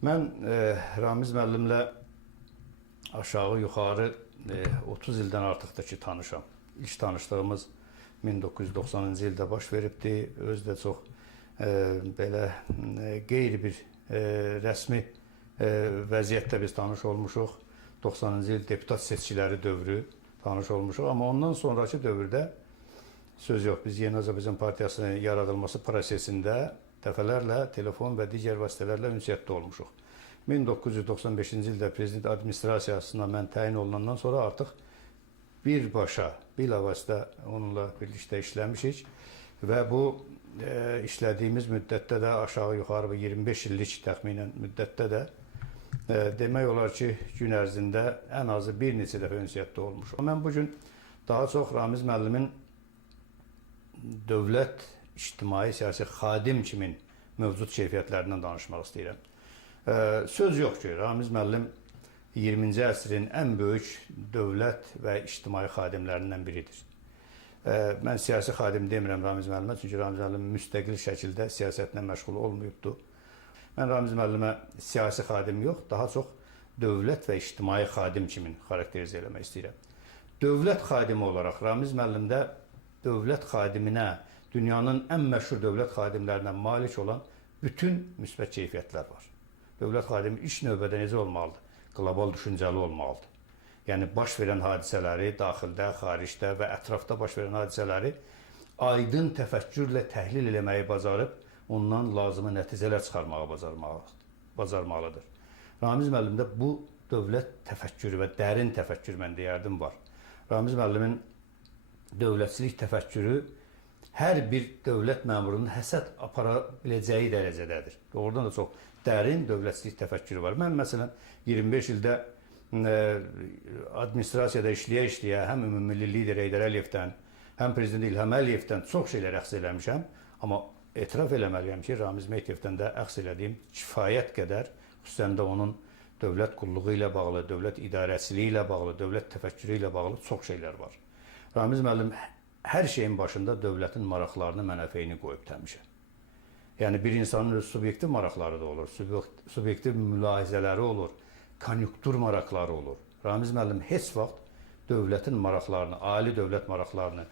Mən Ramiz müəllimlə aşağı-yuxarı 30 ildən artıqdır ki, tanışam. İlk tanışlığımız 1990-cı ildə baş veribdi. Özü də çox belə qeyri bir rəsmi vəziyyətdə biz tanış olmuşuq. 90-cı il deputat seçkiləri dövrü tanış olmuşuq. Amma ondan sonraki dövrdə söz yox, biz Yeni Azərbaycan Partiyasının yaradılması prosesində dəfələrlə telefon və digər vasitələrlə ünsiyyətdə olmuşuq. 1995-ci ildə prezident administrasiyasına mən təyin olunandan sonra artıq birbaşa, bilavasitə onunla birlikdə işləmişik və bu işlədiyimiz müddətdə də aşağı-yuxarı 25 illik təxminən müddətdə də demək olar ki, gün ərzində ən azı bir neçə dəfə ünsiyyətdə olmuşuq. Mən bugün daha çox Ramiz müəllimin dövlət, ictimai, siyasi xadim kimin mövcud keyfiyyətlərindən danışmaq istəyirəm. Söz yox ki, Ramiz müəllim 20-ci əsrin ən böyük dövlət və ictimai xadimlərindən biridir. Mən siyasi xadim demirəm Ramiz müəllimə, çünki Ramiz müəllim müstəqil şəkildə siyasətlə məşğul olmayıbdır. Mən Ramiz müəllimə siyasi xadim yox, daha çox dövlət və ictimai xadim kimin xarakterizə eləmək istəyirəm. Dövlət xadimi olaraq Ramiz müəllimdə dövlət xadiminə, dünyanın ən məşhur dövlət xadimlərinə malik olan bütün müsbət keyfiyyətlər var. Dövlət xadimi ilk növbədə necə olmalıdır? Qlobal düşüncəli olmalıdır. Yəni, baş verən hadisələri, daxildə, xaricdə və ətrafda baş verən hadisələri aydın təfəkkürlə təhlil eləməyi bacarıb, ondan lazımı nəticələr çıxarmağı bacarmalıdır. Ramiz müəllimdə bu dövlət təfəkkürü və dərin təfəkkür, mən deyərdim, var. Ramiz müəllimin dövlətçilik təfəkkürü hər bir dövlət məmurunun həsəd apara biləcəyi dərəcədədir. Doğrudan da çox dərin dövlətçilik təfəkkürü var. Mən məsələn 25 ildə administrasiyada işləyə-işləyə həm ümumilli lider Heydər Əliyevdən, həm prezident İlham Əliyevdən çox şeylər əxz eləmişəm. Amma etiraf eləməliyəm ki, Ramiz Mehdievdən də əxz elədiyim kifayət qədər, xüsusən də onun dövlət qulluğu ilə bağlı, dövlət idarəçiliyi ilə bağlı, dövlət təfəkkürü ilə bağlı çox şeylər var. Ramiz müəllim hər şeyin başında dövlətin maraqlarını, mənafeyini qoyub həmişə. Yəni, bir insanın öz subyektiv maraqları da olur, subyektiv mülahizələri olur, konjunktur maraqları olur. Ramiz müəllim heç vaxt dövlətin maraqlarını, ali dövlət maraqlarını,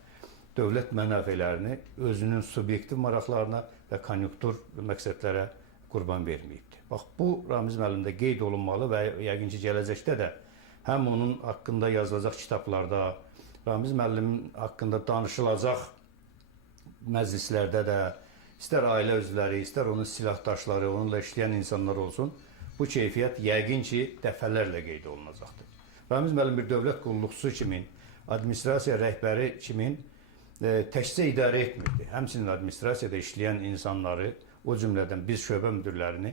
dövlət mənafelerini özünün subyektiv maraqlarına və konjunktur məqsədlərə qurban verməyibdir. Bax, bu Ramiz müəllimdə qeyd olunmalı və yəqin ki, gələcəkdə də həm onun haqqında yazılacaq kitablarda, Ramiz müəllimin haqqında danışılacaq məclislərdə də, istər ailə üzvləri, istər onun silahdaşları, onunla işləyən insanlar olsun, bu keyfiyyət yəqin ki, dəfələrlə qeyd olunacaqdır. Ramiz müəllim bir dövlət qulluqçusu kimin, administrasiya rəhbəri kimin təkcə idarə etmirdi. Həmçinin administrasiyada işləyən insanları, o cümlədən biz şöbə müdürlərini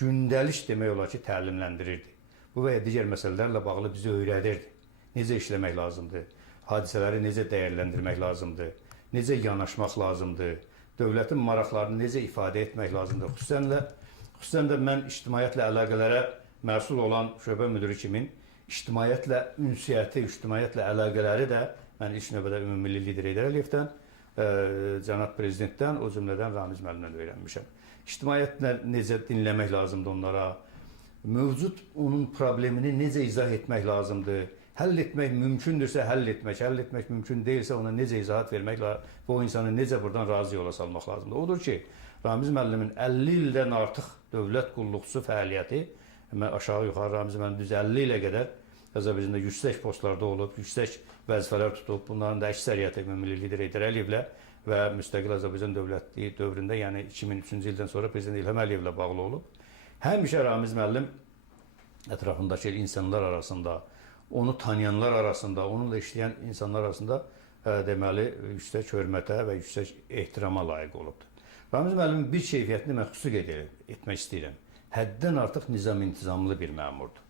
gündəlik demək olar ki, təlimləndirirdi. Bu və ya digər məsələlərlə bağlı bizi öyrədirdi. Necə işləmək lazımdır, hadisələri necə dəyərləndirmək lazımdır, necə yanaşmaq lazımdır, dövlətin maraqlarını necə ifadə etmək lazımdır. Xüsusən də mən ictimaiyyətlə əlaqələrə məsul olan şöbə müdürü kimin ictimaiyyətlə ünsiyyəti, ictimaiyyətlə əlaqələri də mən ilk növbədə ümumilli lider Heydər Əliyevdən, cənab prezidentdən, o cümlədən Ramiz müəllimdən öyrənmişəm. İctimaiyyətlə necə dinləmək lazımdır onlara, mövcud onun problemini necə izah etmək lazımdır, həll etmək mümkündürsə həll etmək mümkün deyilsə ona necə izahat vermək lazımdır, bu insanı necə buradan razı yola salmaq lazımdır. Odur ki, Ramiz müəllimin 50 ildən artıq dövlət qulluqçusu fəaliyyəti, aşağı-yuxarı Ramiz müəllim düz 50 ilə qədər Azərbaycanda yüksək postlarda olub, yüksək vəzifələr tutub, bunların da əksəriyyəti ümumilli lider Heydər Əliyevlə və müstəqil Azərbaycan dövlətliyi dövründə, yəni 2003-cü ildən sonra prezident İlham Əliyevlə bağlı olub. Həmişə Ramiz müəllim ətrafındakı insanlar arasında, onu tanıyanlar arasında, onunla işləyən insanlar arasında deməli, yüksək hörmətə və yüksək ehtirama layiq olubdur. Ramiz müəllimin bir keyfiyyətini mən xüsusi qeyd etmək istəyirəm. Həddən artıq nizam-intizamlı bir məmurdur.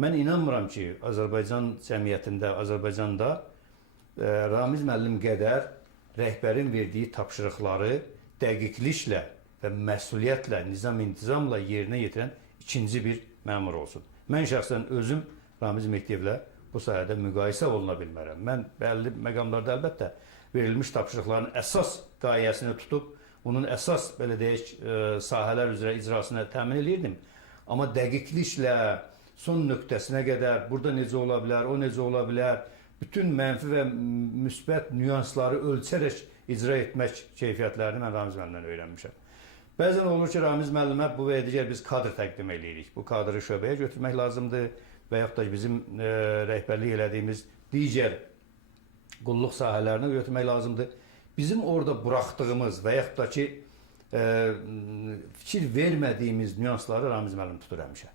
Mən inanmıram ki, Azərbaycan cəmiyyətində, Azərbaycanda Ramiz müəllim qədər rəhbərin verdiyi tapşırıqları dəqiqliklə və məsuliyyətlə, nizam-intizamla yerinə yetirən ikinci bir məmur olsun. Mən şəxsən özüm Ramiz Mehdievlə bu sayədə müqayisə oluna bilmərəm. Mən bəlli məqamlarda əlbəttə verilmiş tapşırıqların əsas qayəsini tutub, onun əsas belə deyək, sahələr üzrə icrasını təmin edirdim. Amma dəqiqliklə son nöqtəsinə qədər burada necə ola bilər, o necə ola bilər, bütün mənfi və müsbət nüansları ölçərək icra etmək keyfiyyətlərini mən Ramiz müəllimdən öyrənmişəm. Bəzən olur ki, Ramiz müəllimə bu və digər biz kadr təqdim edirik. Bu kadrı şöbəyə götürmək lazımdır və yaxud da bizim rəhbərlik elədiyimiz digər qulluq sahələrinə götürmək lazımdır. Bizim orada buraxdığımız və yaxud da ki, fikir vermədiyimiz nüansları Ramiz müəllim tutur həmişə.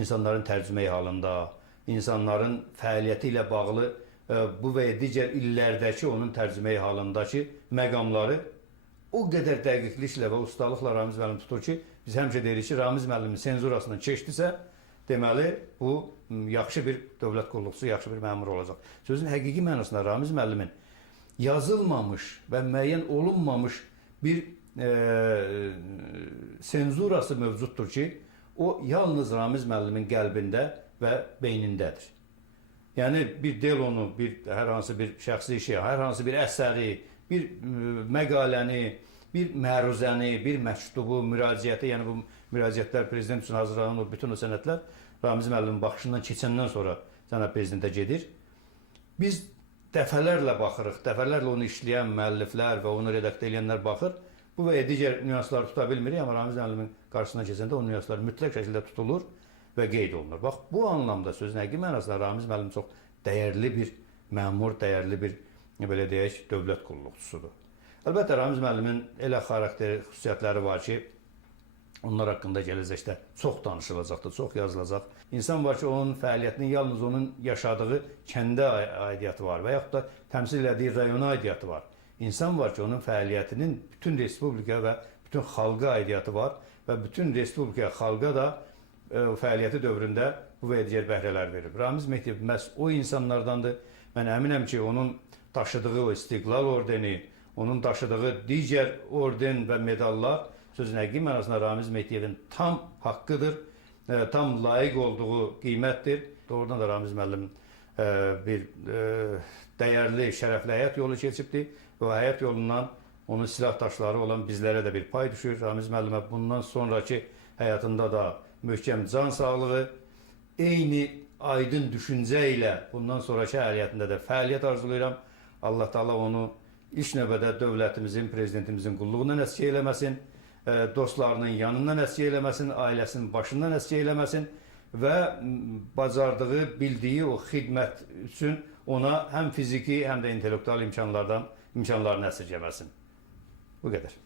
İnsanların tərcüməyi halında, insanların fəaliyyəti ilə bağlı bu və digər illərdəki onun tərcüməyi halındakı məqamları o qədər dəqiqliklə və ustalıqla Ramiz müəllim tutur ki, biz həmişə deyirik ki, Ramiz müəllimin senzurasından keçdisə, deməli, bu yaxşı bir dövlət qulluqçusu, yaxşı bir məmur olacaq. Sözün həqiqi mənasında Ramiz müəllimin yazılmamış və müəyyən olunmamış bir senzurası mövcuddur ki, o yalnız Ramiz müəllimin qəlbində və beynindədir. Yəni, bir delonu, hər hansı bir şəxsi işi, hər hansı bir əsəri, bir məqaləni, bir məruzəni, bir məktubu, müraciəti, yəni bu müraciətlər prezident üçün hazırlanan o bütün o sənədlər Ramiz müəllimin baxışından keçəndən sonra cənab prezidentə gedir. Biz dəfələrlə baxırıq, dəfələrlə onu işləyən müəlliflər və onu redaktə edənlər baxır. Bu və digər nüansları tuta bilmirik, amma Ramiz müəllimin qarşısına keçəndə o nüanslar mütləq şəkildə tutulur və qeyd olunur. Bax, bu anlamda sözün həqiqi mənasında Ramiz müəllim çox dəyərli bir məmur, dəyərli bir, belə deyək, dövlət qulluqçusudur. Əlbəttə, Ramiz müəllimin elə xarakteri, xüsusiyyətləri var ki, onlar haqqında gələcəkdə çox danışılacaqdır, çox yazılacaq. İnsan var ki, onun fəaliyyətinin yalnız onun yaşadığı kəndə aidiyyatı var və yaxud da təmsil elədiyi rayona aidiyyatı var. İnsan var ki, onun fəaliyyətinin bütün respublika və bütün xalqa aidiyyatı var və bütün respublika, xalqa da fəaliyyəti dövründə bu və digər bəhrələr verir. Ramiz Mehdiyev məhz o insanlardandır. Mən əminəm ki, onun daşıdığı o İstiqlal ordeni, onun daşıdığı digər orden və medallar sözün həqiqi mənasında Ramiz Mehdiyevin tam haqqıdır, tam layiq olduğu qiymətdir. Doğrudan da Ramiz müəllim bir dəyərli, şərəfli həyat yolu keçibdir və həyat yolundan onun silahdaşları olan bizlərə də bir pay düşür. Ramiz müəllimə bundan sonraki həyatında da möhkəm can sağlığı, eyni aydın düşüncə ilə bundan sonraki fəaliyyətində də fəaliyyət arzulayıram. Allah Taala onu ilk növbədə dövlətimizin, prezidentimizin qulluğundan əskik eləməsin, dostlarının yanından əskik eləməsin, ailəsinin başından əskik eləməsin və bacardığı, bildiyi o xidmət üçün ona həm fiziki, həm də intellektual imkanlarını əsirgəməsin. Bu qədər.